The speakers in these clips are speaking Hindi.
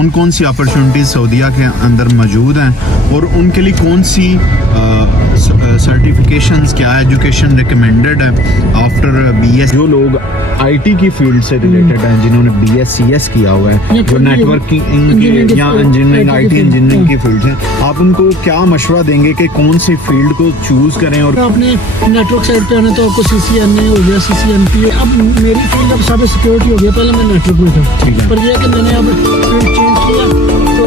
कौन कौन सी अपॉर्चुनिटीज़ सऊदीया के अंदर मौजूद हैं और उनके लिए कौन सी सर्टिफिकेशंस, क्या एजुकेशन रिकमेंडेड है आफ्टर बीएस। जो लोग आईटी की फील्ड से रिलेटेड हैं, जिन्होंने बीएससीएस किया हुआ है, जो नेटवर्किंग या इंजीनियरिंग, आईटी इंजीनियरिंग की फील्ड है, आप उनको क्या मशवरा देंगे कि कौन सी फील्ड को चूज करें? और आपने नेटवर्क साइड पे आना तो आपको सीसीएनए हो गया, सीसीएनपी। अब मेरी फील्ड अब साइबर सिक्योरिटी हो गया, पहले मैं नेटवर्क में था, पर यह कि मैंने अब फील्ड चेंज किया, तो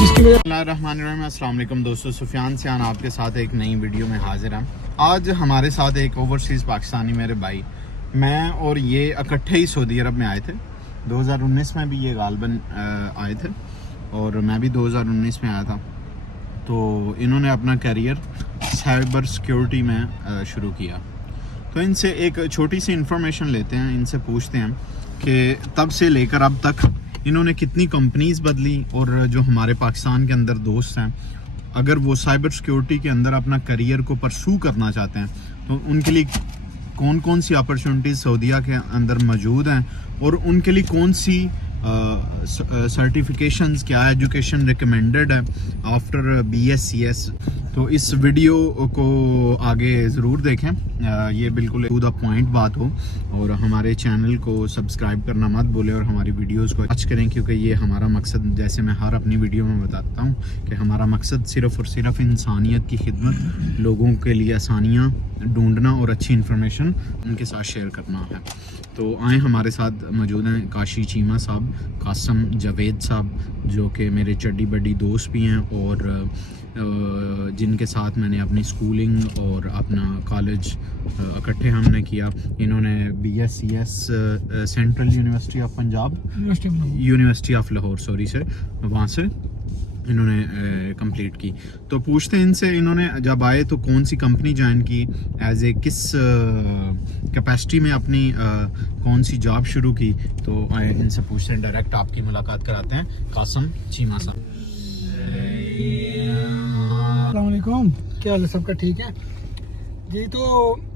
जिसकी वजह। अस्सलाम वालेकुम दोस्तों, सुफियान सियान आपके साथ एक नई वीडियो में हाजिर हैं। आज हमारे साथ एक ओवरसीज़ पाकिस्तानी मेरे भाई, मैं और ये इकट्ठे ही सऊदी अरब में आए थे। 2019 में भी ये गालबन आए थे और मैं भी 2019 में आया था। तो इन्होंने अपना करियर साइबर सिक्योरिटी में शुरू किया। तो इनसे एक छोटी सी इन्फॉर्मेशन लेते हैं, इनसे पूछते हैं कि तब से लेकर अब तक इन्होंने कितनी कंपनीज बदली, और जो हमारे पाकिस्तान के अंदर दोस्त हैं, अगर वो साइबर सिक्योरिटी के अंदर अपना करियर को परसू करना चाहते हैं तो उनके लिए कौन कौन सी अपॉर्चुनिटीज़ सऊदीया के अंदर मौजूद हैं और उनके लिए कौन सी सर्टिफिकेशंस, क्या एजुकेशन रिकमेंडेड है आफ्टर बीएससीएस। तो इस वीडियो को आगे ज़रूर देखें, ये बिल्कुल टू द पॉइंट बात हो, और हमारे चैनल को सब्सक्राइब करना मत भूलें और हमारी वीडियोस को वॉच करें, क्योंकि ये हमारा मकसद, जैसे मैं हर अपनी वीडियो में बताता हूँ कि हमारा मकसद सिर्फ़ और सिर्फ इंसानियत की खिदमत, लोगों के लिए आसानियाँ ढूंढना और अच्छी इन्फॉर्मेशन उनके साथ शेयर करना है। तो आए, हमारे साथ मौजूद हैं काशी चीमा साहब, कासम जावेद साहब, जो कि मेरे चड्डी बड्डी दोस्त भी हैं और जिनके साथ मैंने अपनी स्कूलिंग और अपना कॉलेज इकट्ठे हमने किया। इन्होंने BSCS central university of Punjab, university of Lahore sorry से, वहाँ से इन्होंने कंप्लीट की। तो पूछते हैं इनसे, इन्होंने जब आए तो कौन सी कंपनी ज्वाइन की, एज ए किस कैपेसिटी में अपनी कौन सी जॉब शुरू की। तो आए इनसे पूछते हैं, डायरेक्ट आपकी मुलाकात कराते हैं कासम चीमा साहब। अस्सलाम वालेकुम, क्या हाल है सबका? ठीक है जी। तो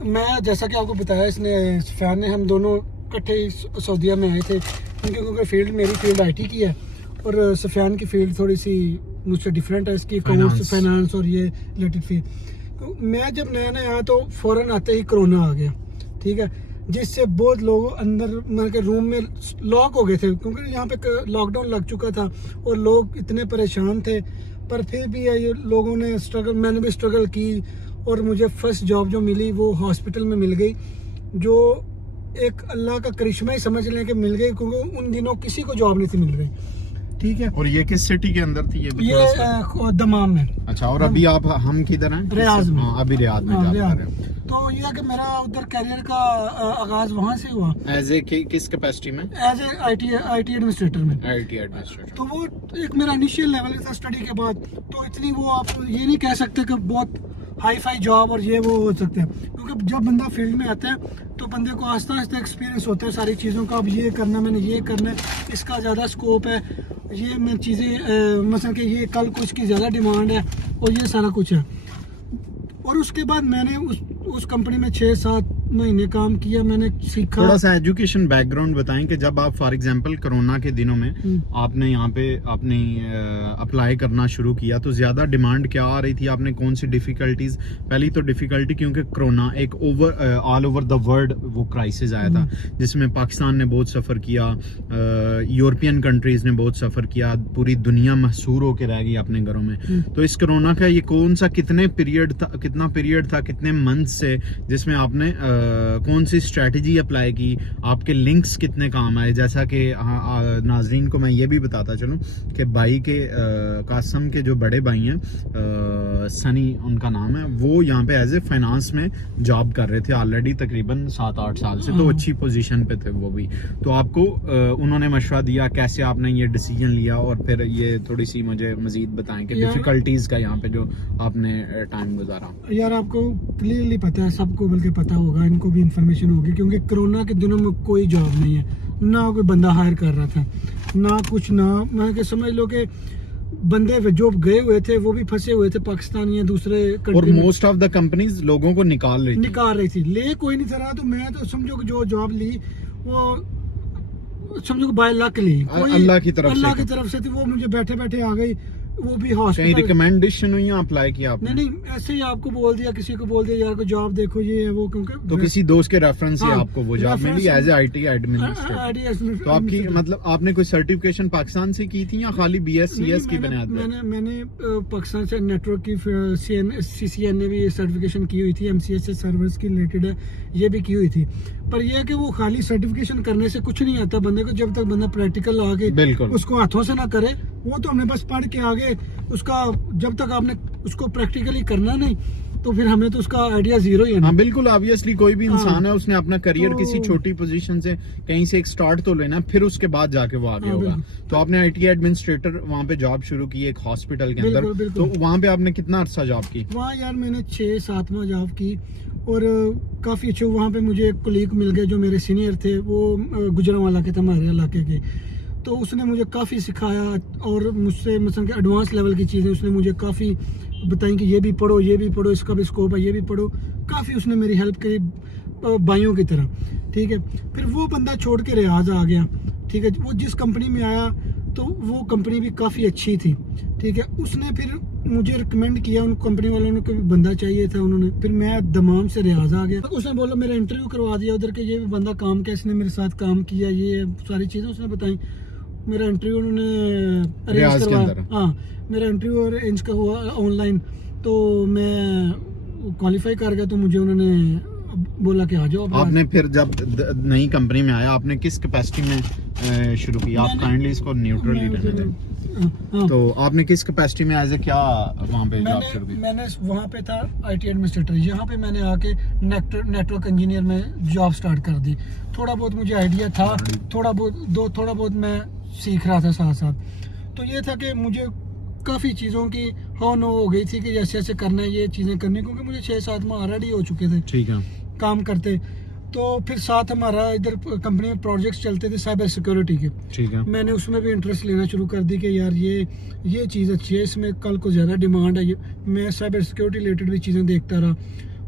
मैं, जैसा कि आपको बताया, इसने सुफियान ने, हम दोनों इकट्ठे ही सऊदीया में आए थे, क्योंकि फील्ड, मेरी फील्ड आईटी की है और सुफियान की फील्ड थोड़ी सी मुझसे डिफरेंट है, इसकी फाइनेंस और ये रिलेटेड फील्ड। तो मैं जब नया नया आया तो फ़ौरन आते ही कोरोना आ गया, ठीक है, जिससे बहुत लोग अंदर मतलब के रूम में लॉक हो गए थे, क्योंकि यहाँ पे लॉकडाउन लग चुका था और लोग इतने परेशान थे। पर फिर भी ये लोगों ने स्ट्रगल, मैंने भी स्ट्रगल की, और मुझे फर्स्ट जॉब जो मिली वो हॉस्पिटल में मिल गई, जो एक अल्लाह का करिश्मा ही समझ लें कि मिल गई, क्योंकि उन दिनों किसी को जॉब नहीं थी मिल रही, ठीक है। और ये किस सिटी के अंदर थी? ये दमाम में। अच्छा, और अभी आप, हम किधर हैं? रियाज में। अभी रियाद में जा रहे हैं। तो ये है कि मेरा उधर करियर का आगाज वहाँ से हुआ। एज ए किस कैपेसिटी में? एज ए आईटी एडमिनिस्ट्रेटर में। IT administrator. तो वो एक मेरा इनिशियल लेवल था स्टडी के बाद, तो इतनी वो आप ये नहीं कह सकते कि बहुत हाई फाई जॉब और ये वो हो सकते हैं, क्योंकि जब बंदा फील्ड में आता है तो बंदे को आस्ता आस्ता एक्सपीरियंस होता है सारी चीज़ों का। अब ये करना, मैंने ये करना है, इसका ज़्यादा स्कोप है, ये मैं चीज़ें मसलन कि ये कल कुछ की ज़्यादा डिमांड है, और ये सारा कुछ है। और उसके बाद मैंने उस कंपनी में 6-7 महीने काम किया, मैंने सीखा। थोड़ा सा एजुकेशन बैकग्राउंड बताएं कि जब आप फॉर एग्जांपल कोरोना के दिनों में आपने यहाँ पे अपनी अप्लाई करना शुरू किया, तो ज़्यादा डिमांड क्या आ रही थी? आपने कौन सी डिफ़िकल्टीज़? पहली तो डिफ़िकल्टी, क्योंकि कोरोना एक ऑल ओवर द वर्ल्ड वो क्राइसिस आया था, जिसमें पाकिस्तान ने बहुत सफ़र किया, यूरोपियन कंट्रीज़ ने बहुत सफ़र किया, पूरी दुनिया महसूर होकर रह गई अपने घरों में। तो इस कोरोना का ये कौन सा, कितना पीरियड था, कितने मंथ से, जिसमें आपने कौन सी स्ट्रेटजी अप्लाई की, आपके लिंक्स कितने काम आए? जैसा कि नाजरीन को मैं ये भी बताता चलूँ कि भाई के कासम के जो बड़े भाई हैं, सनी उनका नाम है, वो यहाँ पे एज ए फाइनेंस में जॉब कर रहे थे ऑलरेडी तकरीबन 7-8 साल से, तो अच्छी पोजीशन पे थे वो भी। तो आपको उन्होंने मशवरा दिया, कैसे आपने ये डिसीजन लिया, और फिर ये थोड़ी सी मुझे मजीद बताएं कि डिफिकल्टीज का यहाँ पे जो आपने टाइम गुजारा। यार आपको क्लियरली पता है, सबको बल्कि पता होगा, इनको भी इंफॉर्मेशन होगी, क्योंकि कोरोना के दिनों में कोई जॉब नहीं है, ना कोई बंदा हायर कर रहा था, ना कुछ, ना मैं के समझ लो कि बंदे जो गए हुए थे वो भी फंसे हुए थे, पाकिस्तानी या दूसरे, और मोस्ट ऑफ द कंपनीज लोगों को निकाल रही थी, ले कोई नहीं था। तो मैं तो समझो कि जो जॉब ली वो समझो बाय लकली अल्लाह की तरफ से अल्लाह की तरफ से थी, वो मुझे बैठे बैठे आ गई, वो भी कहीं हॉस्पिटल। रिकमेंडेशन हुई या अप्लाई किया आपने? नहीं नहीं, ऐसे ही आपको बोल दिया, किसी को बोल दिया यार को जॉब देखो ये है वो, क्योंकि तो किसी दोस्त के रेफरेंस से हाँ, आपको वो जॉब मिली एज ए आईटी एडमिनिस्ट्रेटर? तो आपकी मतलब आपने कोई सर्टिफिकेशन पाकिस्तान से की थी या खाली BScs की बुनियाद पे? मैंने पाकिस्तान से नेटवर्क की CCN ने भी सर्टिफिकेशन की हुई थी, MCS सर्विस की रिलेटेड है, ये भी की हुई थी। पर यह है कि वो खाली सर्टिफिकेशन करने से कुछ नहीं आता बंदे को, जब तक बंदा प्रैक्टिकल आगे बिल्कुल उसको हाथों से ना करे। वो तो हमने बस पढ़ के आगे उसका, जब तक आपने उसको प्रैक्टिकली करना नहीं तो फिर हमें तो उसका आइडिया जीरो ही है ना। हाँ बिल्कुल, ऑब्वियसली कोई भी इंसान है उसने अपना करियर तो- किसी छोटी पोजीशन से कहीं से एक स्टार्ट तो लेना, फिर उसके बाद जाके वो आगे हाँ, होगा। बिल्कुल। तो आपने IT एडमिनिस्ट्रेटर वहाँ पे जॉब शुरू की एक हॉस्पिटल के अंदर, बिल्कुल, बिल्कुल। तो वहाँ पे आपने कितना अर्सा जॉब की? वहाँ यार मैंने 6-7 माह जॉब की और काफ़ी अच्छे। वहाँ पे मुझे एक कोलीग मिल गए जो मेरे सीनियर थे, वो गुजरांवाला के थे, हमारे इलाके के। तो उसने मुझे काफ़ी सिखाया और मुझसे मतलब कि एडवांस लेवल की चीज़ें उसने मुझे काफ़ी बताई कि ये भी पढ़ो, ये भी पढ़ो, इसका भी स्कोप है, ये भी पढ़ो। काफ़ी उसने मेरी हेल्प करी भाइयों की तरह, ठीक है। फिर वो बंदा छोड़ के रियाज आ गया, ठीक है। वो जिस कंपनी में आया तो वो कंपनी भी काफ़ी अच्छी थी, ठीक है। उसने फिर मुझे रिकमेंड किया, उन कंपनी वालों ने कोई बंदा चाहिए था उन्होंने, फिर मैं दमाम से रियाज आ गया। तो उसने बोला मेरा इंटरव्यू करवा दिया उधर के, ये भी बंदा काम किया, इसने मेरे साथ काम किया, ये सारी चीज़ें उसने बताई। मेरा इंटरव्यू उन्होंने रियाज अरेंज के करवाया, अंदर? हाँ मेरा इंटरव्यू अरेंज का हुआ ऑनलाइन, तो मैं क्वालिफाई कर गया। तो मुझे उन्होंने बोला कि आ जाओ। आपने फिर जब नई कंपनी में आया आपने किस कैपेसिटी में शुरू किया? आप काइंडली इसको न्यूट्रल ही रहने दें। हाँ, तो आपने किस कैपेसिटी में एज ए क्या वहाँ पे जॉब शुरू की? मैंने वहाँ पे था IT एडमिनिस्ट्रेटर, यहाँ पे मैंने आके नेटवर्क इंजीनियर में जॉब स्टार्ट कर दी। थोड़ा बहुत मुझे आइडिया था, थोड़ा बहुत मैं सीख रहा था साथ साथ। तो ये था कि मुझे काफ़ी चीज़ों की हाँ नो हो गई थी कि जैसे जैसे करना है ये चीज़ें करनी, क्योंकि मुझे 6-7 माह ऑलरेडी हो चुके थे ठीक है। काम करते। तो फिर साथ हमारा इधर कंपनी में प्रोजेक्ट्स चलते थे साइबर सिक्योरिटी के, ठीक है। मैंने उसमें भी इंटरेस्ट लेना शुरू कर दी कि यार ये चीज़ अच्छी है, इसमें कल को ज़्यादा डिमांड है। ये मैं साइबर सिक्योरिटी रिलेटेड भी चीज़ें देखता रहा,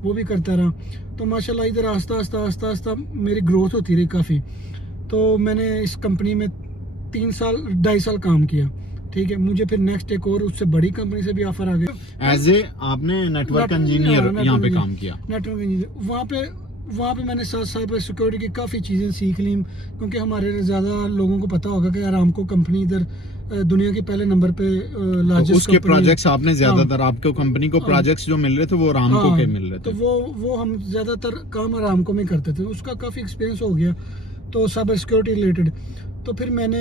वो भी करता रहा। तो माशाल्लाह इधर आस्ता मेरी ग्रोथ होती रही काफ़ी। तो मैंने इस कंपनी में 2.5 साल काम किया, ठीक है। मुझे फिर नेक्स्ट एक और उससे बड़ी कंपनी से भी ऑफर आ गया। एज ए आपने नेटवर्क इंजीनियर यहाँ पे काम किया? नेटवर्क इंजीनियर वहाँ पे मैंने साथ साइबर सिक्योरिटी की काफ़ी चीज़ें सीख ली, क्योंकि हमारे ज़्यादा लोगों को पता होगा कि आरामको कंपनी इधर दुनिया के पहले नंबर पे लार्जेस्ट। तो उसके प्रोजेक्ट्स आपने ज्यादातर, आपको कंपनी को प्रोजेक्ट्स जो मिल रहे थे वो आरामको के मिल रहे थे? तो वो हम ज़्यादातर काम आरामको में करते थे, उसका काफ़ी एक्सपीरियंस हो गया तो साइबर सिक्योरिटी रिलेटेड। तो फिर मैंने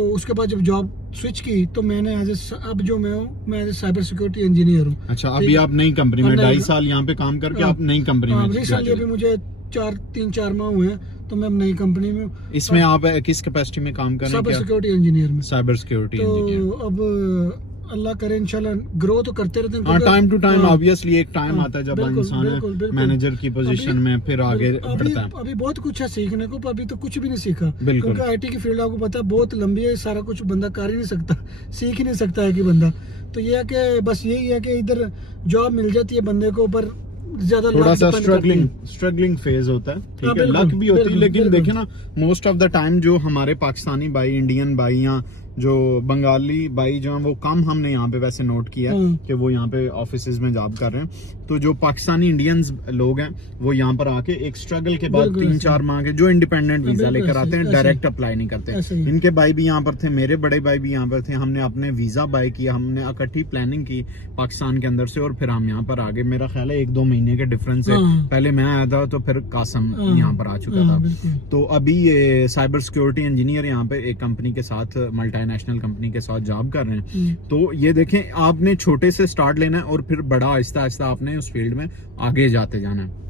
उसके बाद जब जॉब स्विच की तो मैंने अब जो मैं as a cyber security engineer हूँ। अच्छा, अभी आप नई कंपनी में 2.5 साल यहाँ पे काम करके आप नई कंपनी में रिसेंटली अभी मुझे 3-4 माह हुए हैं, तो मैं नई कंपनी में हूँ। इसमें आप किस कैपेसिटी में काम कर रहे हैं? साइबर सिक्योरिटी इंजीनियर में। Cyber security engineer. तो अब अल्लाह करे इंशाल्लाह ग्रो तो करते रहते हैं। हाँ, टाइम टू टाइम हाँ, ऑब्वियसली एक टाइम हाँ, आता है जब बिल्कुल, इंसान बिल्कुल। मैनेजर की पोजीशन में फिर आगे अभी बढ़ता है। अभी बहुत कुछ है सीखने को, पर अभी तो कुछ भी नहीं सीखा, बिल्कुल। क्योंकि IT की फील्ड आपको पता है बहुत लंबी है, सारा कुछ बंदा कर ही नहीं सकता, सीख ही नहीं सकता है कि बंदा। तो ये है कि बस यही है कि इधर जॉब मिल जाती है बंदे को, पर ज्यादा थोड़ा सा depend करती है। स्ट्रगलिंग फेज होता है, ठीक है। बिल्कुल, लक भी होती है, बिल्कुल, लेकिन बिल्कुल। देखे ना मोस्ट ऑफ द टाइम जो हमारे पाकिस्तानी भाई, इंडियन भाई या जो बंगाली भाई जो हैं वो कम हमने यहाँ पे वैसे नोट किया है कि वो यहाँ पे ऑफिसेज में जॉब कर रहे हैं। तो जो पाकिस्तानी इंडियंस लोग हैं वो यहाँ पर आके एक स्ट्रगल के बाद 3-4 माह के जो इंडिपेंडेंट वीजा लेकर आते हैं, डायरेक्ट अप्लाई नहीं करते। इनके भाई भी यहाँ पर थे, मेरे बड़े भाई भी यहाँ पर थे। हमने अपने वीजा बाय किया, हमने इकट्ठी प्लानिंग की पाकिस्तान के अंदर से और फिर हम यहाँ पर आ गए। मेरा ख्याल है 1-2 महीने के डिफरेंस है, पहले मैं आया था तो फिर कासम यहाँ पर आ चुका था। तो अभी ये साइबर सिक्योरिटी इंजीनियर यहाँ पे एक कंपनी के साथ, मल्टीनेशनल कंपनी के साथ जॉब कर रहे हैं। तो ये देखें, आपने छोटे से स्टार्ट लेना है और फिर बड़ा आहिस्ता आहिस्ता आपने उस फील्ड में आगे जाते जाना है।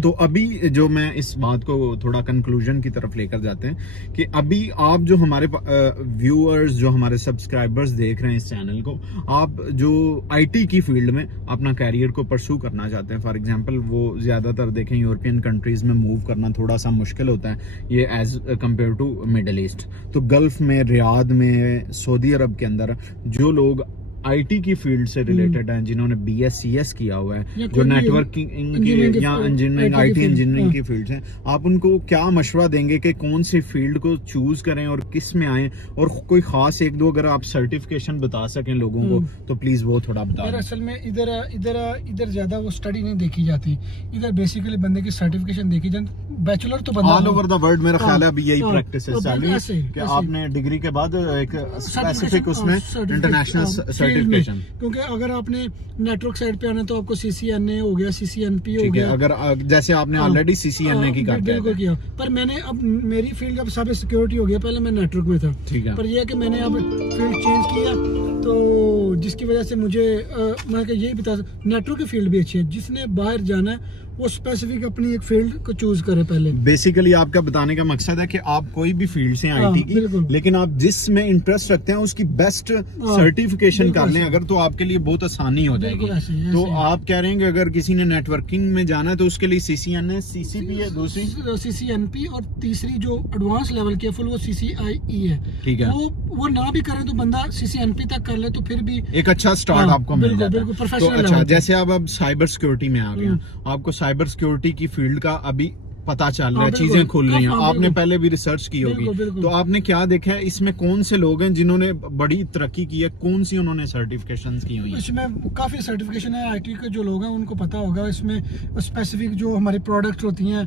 तो अभी जो मैं इस बात को थोड़ा कंक्लूजन की तरफ लेकर जाते हैं कि अभी आप जो हमारे व्यूअर्स, जो हमारे सब्सक्राइबर्स देख रहे हैं इस चैनल को, आप जो IT की फील्ड में अपना कैरियर को परस्यू करना चाहते हैं, फॉर एग्जांपल वो ज्यादातर देखें यूरोपियन कंट्रीज में मूव करना थोड़ा सा मुश्किल होता है ये as compare to Middle East. तो गल्फ में, रियाद में, सऊदी अरब के अंदर जो लोग आईटी की फील्ड से रिलेटेड हैं, जिन्होंने BScs किया हुआ है, या जो कोई भी नेटवर्किंग engineering की या IT इंजीनियरिंग की आईटी field, इंजीनियरिंग हाँ। की फील्ड्स हैं, आप उनको क्या मशवरा देंगे कि कौन सी फील्ड को चूज करें और किस में आए, और कोई खास एक दो अगर आप सर्टिफिकेशन बता सकें लोगों को तो प्लीज वो थोड़ा बता यार दें। असल में इधर इधर इधर ज्यादा वो स्टडी नहीं देखी जाती, इधर बेसिकली बंदे की सर्टिफिकेशन देखी जाती। बैचलर तो बंदा ऑल ओवर द वर्ल्ड मेरा हाँ, ख्याल है अभी यही हाँ, प्रैक्टिस तो चल रही है ऐसे ही, कि ऐसे ही। आपने डिग्री के बाद एक स्पेसिफिक उसमें certificate, इंटरनेशनल field में। सर्टिफिकेशन। क्योंकि अगर आपने नेटवर्क साइड पे आना तो आपको CCNA हो गया, CCNP हो ठीक है, गया। अगर जैसे आपने हाँ, ऑलरेडी CCNA की करके बिल्कुल किया, पर मैंने अब मेरी फील्ड अब साइबर सिक्योरिटी हो गया, पहले मैं नेटवर्क में था। ठीक है। पर यह है कि मैंने अब फील्ड चेंज किया, तो जिसकी वजह से मुझे मैं यही बता नेटवर्क की फील्ड भी अच्छी है। जिसने बाहर जाना है वो स्पेसिफिक अपनी एक फील्ड को चूज करे पहले। बेसिकली आपका बताने का मकसद है कि आप कोई भी फील्ड से हाँ, आईटी की, बिल्कुल। लेकिन आप जिसमें इंटरेस्ट रखते हैं उसकी बेस्ट सर्टिफिकेशन बिल्कुल कर लें ऐसे। अगर, तो आपके लिए बहुत आसानी हो जाएगी। बिल्कुल ऐसे, तो ऐसे। आप कह रहे हैं कि अगर किसी ने नेटवर्किंग में जाना है तो उसके लिए CCNA CCP है दूसरी, CCNP, और तीसरी जो एडवांस लेवल की है फुल वो CCIE है। ठीक है। वो ना भी करें तो बंदा CCNP तक कर ले तो फिर भी एक अच्छा स्टार्ट हाँ, आपको मिल बिल्कुल, जाता है। बिल्कुल, तो professional अच्छा, level पे। जैसे अब साइबर सिक्योरिटी में आ गया, आपको साइबर सिक्योरिटी की फील्ड का अभी पता चल रहा है, हाँ, चीजें बिल्कुल। खुल रही हैं, हाँ, आपने बिल्कुल। पहले भी रिसर्च की होगी, बिल्कुल, बिल्कुल। तो आपने क्या देखा है इसमें कौन से लोग हैं जिन्होंने बड़ी तरक्की की है, कौन सी उन्होंने सर्टिफिकेशंस की हुई हैं? इसमें काफ़ी सर्टिफिकेशन है। IT के जो लोग हैं उनको पता होगा। इसमें स्पेसिफिक जो हमारी प्रोडक्ट्स होती हैं,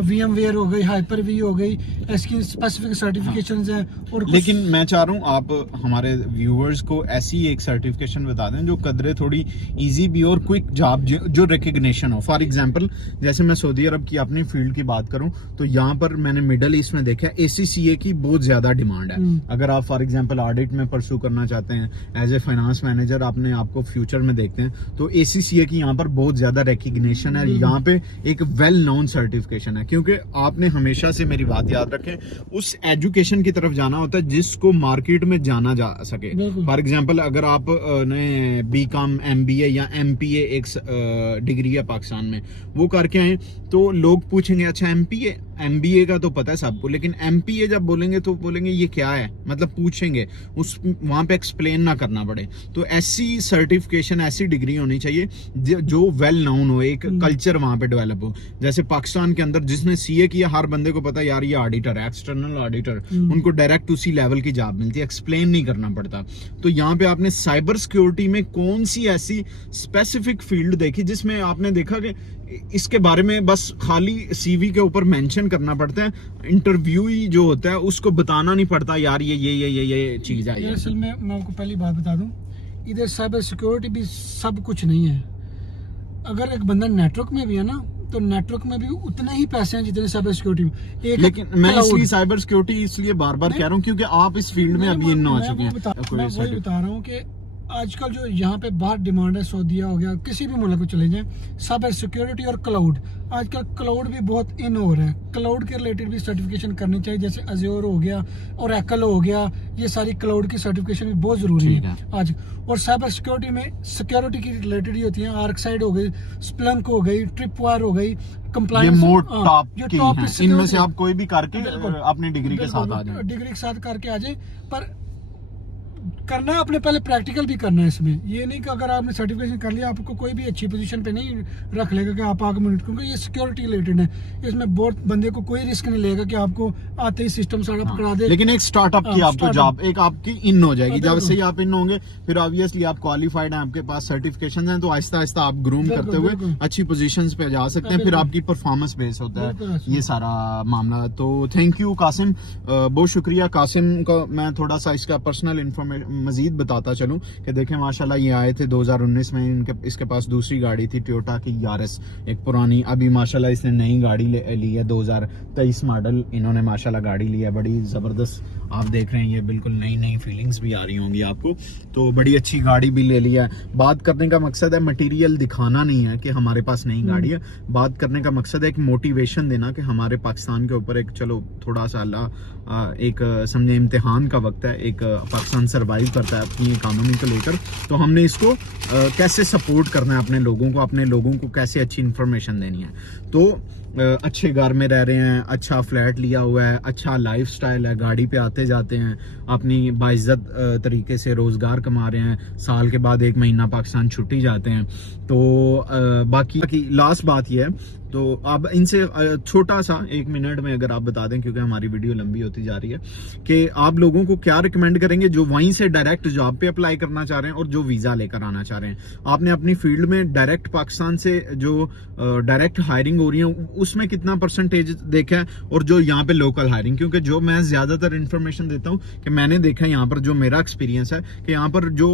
VMware हो गई, Hyper-V हो गई, इसकी स्पेसिफिक सर्टिफिकेशंस हैं। और कुछ- लेकिन मैं चाह रहा हूँ आप हमारे व्यूअर्स को ऐसी एक सर्टिफिकेशन बता दें जो कदरे थोड़ी इजी भी और क्विक जॉब जो रिकग्निशन हो। फॉर एग्जांपल जैसे मैं सऊदी अरब की अपनी फील्ड की बात करूं तो यहाँ पर मैंने मिडल ईस्ट में देखा है ACCA की बहुत ज्यादा डिमांड है। अगर आप फॉर एग्जांपल ऑडिट में परस्यू करना चाहते हैं एज ए फाइनेंस मैनेजर, आपने आपको फ्यूचर में देखते हैं तो ACCA की यहाँ पर बहुत ज्यादा रिकग्निशन है। यहाँ पे एक वेल नोन सर्टिफिकेशन है, क्योंकि आपने हमेशा से मेरी बात याद रखें उस एजुकेशन की तरफ जाना होता है जिसको मार्केट में जाना जा सके। बिल्कुल। फॉर एग्जांपल अगर आप ने BCom MBA या MPA एक डिग्री है पाकिस्तान में, वो करके आए तो लोग पूछेंगे अच्छा MBA का तो पता है सबको, लेकिन MPA जब बोलेंगे तो बोलेंगे ये क्या है, मतलब पूछेंगे, उस वहां पे एक्सप्लेन ना करना पड़े। तो ऐसी सर्टिफिकेशन, ऐसी डिग्री होनी चाहिए जो वेल नोन हो, एक कल्चर वहां पे डेवलप हो। जैसे पाकिस्तान के अंदर जिसने CA किया हर बंदे को पता है यार ये ऑडिटर है, एक्सटर्नल ऑडिटर, उनको डायरेक्ट उसी लेवल की जॉब मिलती है, एक्सप्लेन नहीं करना पड़ता। तो यहाँ पे आपने साइबर सिक्योरिटी में कौन सी ऐसी स्पेसिफिक फील्ड देखी जिसमें आपने देखा कि इसके बारे में बस खाली CV के ऊपर मेंशन करना पड़ता है, इंटरव्यूई जो होता है उसको बताना नहीं पड़ता यार ये चीज है। ये असल में मैं आपको पहली बात बता दूं, इधर साइबर सिक्योरिटी भी सब कुछ नहीं है। अगर एक बंदा नेटवर्क में भी है ना तो नेटवर्क में भी उतने ही पैसे हैं जितने साइबर सिक्योरिटी में। एक लेकिन मैं cloud। इसलिए साइबर सिक्योरिटी इसलिए बार बार कह रहा हूँ क्योंकि आप इस फील्ड में अभी इन हो चुके हैं। मैं वही बता रहा हूँ कि आजकल जो यहाँ पे बाहर डिमांड है, सऊदीया हो गया, किसी भी मुल्क को चले जाएं, साइबर सिक्योरिटी और क्लाउड, आजकल क्लाउड भी बहुत इन हो रहा है। क्लाउड के रिलेटेड भी सर्टिफिकेशन करनी चाहिए, जैसे अज्योर हो गया और एकल हो गया, ये सारी क्लाउड की सर्टिफिकेशन भी बहुत जरूरी है आज। और साइबर सिक्योरिटी में सिक्योरिटी की रिलेटेड ही होती है, आर्कसाइड हो गई, स्प्लंक हो गई, ट्रिपवायर हो गई, कंप्लायंस, ये मोर टॉप जो की टॉप हैं। पे इनमें से security- आप कोई भी करके अपनी डिग्री के साथ आ जाए, डिग्री के साथ करके आ जाए। पर करना है अपने पहले प्रैक्टिकल भी करना है इसमें। ये नहीं कि अगर आपने सर्टिफिकेशन कर लिया आपको कोई भी अच्छी पोजीशन पे नहीं रख लेगा कि आप आगे मिनट, क्योंकि ये सिक्योरिटी रिलेटेड है। इसमें बहुत बंदे को कोई रिस्क नहीं लेगा कि आपको आते ही सिस्टम सारा पकड़ा दे। लेकिन एक स्टार्टअप की आपको जॉब एक आपकी इन हो जाएगी। जब से ही आप इन होंगे फिर ऑब्वियसली आप क्वालिफाइड हैं, आपके पास सर्टिफिकेशन हैं, तो आहिस्ता आहिस्ता आप ग्रूम करते हुए अच्छी पोजीशंस पे जा सकते हैं। फिर आपकी परफॉर्मेंस बेस होता है ये सारा मामला। तो थैंक यू कासिम, बहुत शुक्रिया कासिम को। मैं थोड़ा सा इसका पर्सनल इंफॉर्मेशन मजीद बताता चलूं कि देखें माशाल्लाह ये आए थे 2019 में, इसके पास दूसरी गाड़ी थी टोयोटा की यारिस, एक पुरानी। अभी माशाल्लाह इसने नई गाड़ी ली है 2023 मॉडल, इन्होंने माशाल्लाह गाड़ी ली है, बड़ी ज़बरदस्त। आप देख रहे हैं ये बिल्कुल नई नई फीलिंग्स भी आ रही होंगी आपको, तो बड़ी अच्छी गाड़ी भी ले ली है। बात करने का मकसद है मटेरियल दिखाना नहीं है कि हमारे पास नई गाड़ी है, बात करने का मकसद है एक मोटिवेशन देना कि हमारे पाकिस्तान के ऊपर एक चलो थोड़ा सा अल्लाह एक समझे इम्तिहान का वक्त है, एक पाकिस्तान सरवाइव करता है अपनी इकानमी को लेकर, तो हमने इसको कैसे सपोर्ट करना है, अपने लोगों को कैसे अच्छी इन्फॉर्मेशन देनी है। तो अच्छे घर में रह रहे हैं, अच्छा फ्लैट लिया हुआ है, अच्छा लाइफस्टाइल है, गाड़ी पे आते जाते हैं, अपनी बाइज्जत तरीके से रोज़गार कमा रहे हैं, साल के बाद 1 महीना पाकिस्तान छुट्टी जाते हैं। तो बाकी लास्ट बात ये है, तो अब इनसे छोटा सा 1 मिनट में अगर आप बता दें, क्योंकि हमारी वीडियो लंबी होती जा रही है, कि आप लोगों को क्या रिकमेंड करेंगे जो वहीं से डायरेक्ट जॉब पे अप्लाई करना चाह रहे हैं और जो वीज़ा लेकर आना चाह रहे हैं। आपने अपनी फील्ड में डायरेक्ट पाकिस्तान से जो डायरेक्ट हायरिंग हो रही है उसमें कितना परसेंटेज देखा है, और जो यहाँ पे लोकल हायरिंग, क्योंकि जो मैं ज़्यादातर इन्फॉर्मेशन देता हूँ कि मैंने देखा है यहाँ पर, जो मेरा एक्सपीरियंस है कि यहाँ पर जो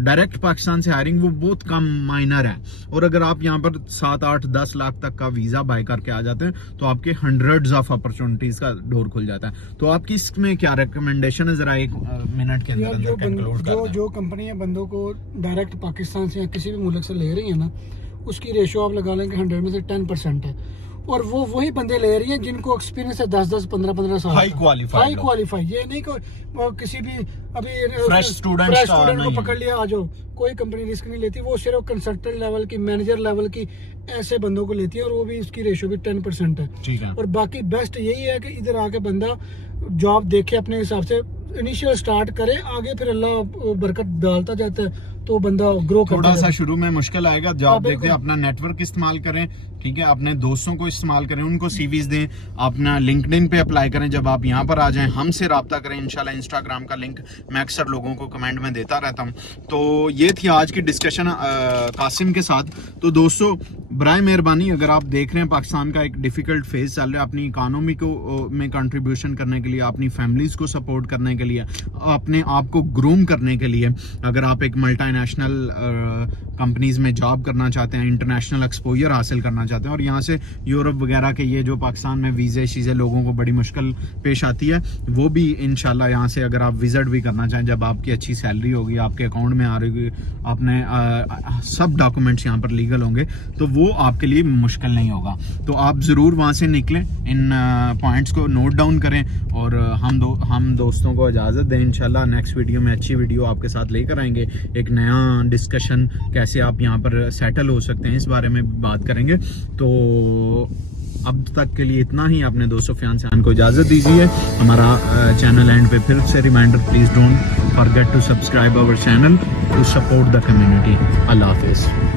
डायरेक्ट पाकिस्तान से हायरिंग वो बहुत कम माइनर है, और अगर आप यहाँ पर 7, 8, 10 लाख तक का वीजा बाय करके आ जाते हैं तो आपके हंड्रेड्स ऑफ अपॉर्चुनिटीज का डोर खुल जाता है। तो आपकी इसमें क्या रिकमेंडेशन है, जरा 1 मिनट के अंदर कंक्लूड कर दें। जो कंपनियां बंदों को डायरेक्ट पाकिस्तान से या किसी भी मुल्क से ले रही है ना, उसकी रेशो आप लगा लें कि 100 में से 10% है, और वो वही बंदे ले रही हैं जिनको एक्सपीरियंस है 10, 15 साल, हाई क्वालिफाई। ये नहीं को किसी भी अभी फ्रेश स्टूडेंट को पकड़ लिया आ जाओ, कोई कंपनी रिस्क नहीं लेती, वो सिर्फ कंसल्टेंट लेवल की, मैनेजर लेवल की ऐसे बंदों को लेती है, और वो भी उसकी रेशो भी 10% है। ठीक है। और बाकी बेस्ट यही है कि इधर आके बंदा जॉब देखे, अपने हिसाब से इनिशियल स्टार्ट करे, आगे फिर अल्लाह बरकत डालता जाता है तो बंदा ग्रो करता है। थोड़ा सा शुरू में मुश्किल आएगा, जॉब देखते हैं, अपना नेटवर्क इस्तेमाल करें, ठीक है, अपने दोस्तों को इस्तेमाल करें, उनको सीवीज दें, अपना लिंक्डइन पे अप्लाई करें। जब आप यहाँ पर आ जाएं हमसे रब्ता करें, इंशाल्लाह इंस्टाग्राम का लिंक मैं अक्सर लोगों को कमेंट में देता रहता हूँ। तो ये थी आज की डिस्कशन कासिम के साथ। तो दोस्तों बराए मेहरबानी, अगर आप देख रहे हैं पाकिस्तान का एक डिफिकल्ट फेज चल रहा है, अपनी इकानमी को में कंट्रीब्यूशन करने के लिए, अपनी फैमिलीज को सपोर्ट करने के लिए, अपने आप को ग्रूम करने के लिए, अगर आप एक मल्टीनेशनल कंपनीज में जॉब करना चाहते हैं, इंटरनेशनल एक्सपोजर हासिल करना चाहते हैं, और यहाँ से यूरोप वगैरह के ये जो पाकिस्तान में वीज़े चीज़ें लोगों को बड़ी मुश्किल पेश आती है, वो भी इंशाल्लाह यहाँ से अगर आप विजिट भी करना चाहें, जब आपकी अच्छी सैलरी होगी, आपके अकाउंट में आ रही, आपने सब डॉक्यूमेंट्स यहाँ पर लीगल होंगे, तो वो आपके लिए मुश्किल नहीं होगा। तो आप ज़रूर वहाँ से निकलें, इन पॉइंट्स को नोट डाउन करें, और हम दोस्तों को इजाज़त दें। इंशाल्लाह नेक्स्ट वीडियो में अच्छी वीडियो आपके साथ लेकर आएंगे, एक नया डिस्कशन कैसे आप यहाँ पर सेटल हो सकते हैं, इस बारे में बात करेंगे। तो अब तक के लिए इतना ही। अपने दोस्तों फियांसे को इजाज़त दीजिए। हमारा चैनल एंड पे फिर से reminder, please don't forget to subscribe our channel to support the community. अल्लाह हाफिज़।